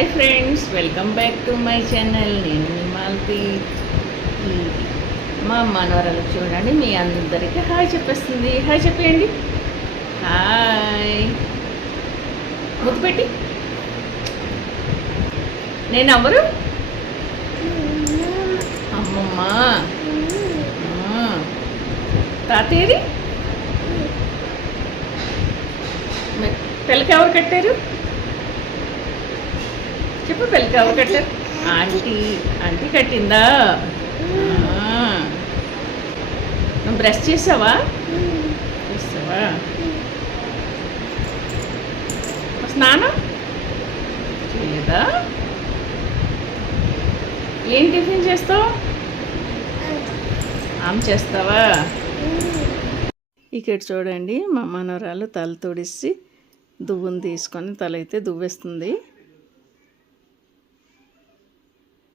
Hi friends, welcome back to my channel. నేను మీ మాలతి. మా మనవరాలు చూడండి, మీ అందరికీ హాయ్ చెప్పేస్తుంది. హాయ్ చెప్పేయండి. హాయ్ ముద్దు పెట్టి. నేను ఎవరు? అమ్మమ్మ. తాతయ్యది పిల్లకి ఎవరు కట్టారు? చెప్పు, పిల్లకి ఎవరు కట్టారు? ఆంటీ. ఆంటీ కట్టిందా? నువ్వు బ్రష్ చేసావా? చేసావా? స్నానం చేయలేదా? ఏం టిఫిన్ చేస్తావు? ఆమె చేస్తావా? ఇక్కడ చూడండి, మా మనవరాలు తల తుడిసి దువ్వును తీసుకొని తల అయితే దువ్వేస్తుంది.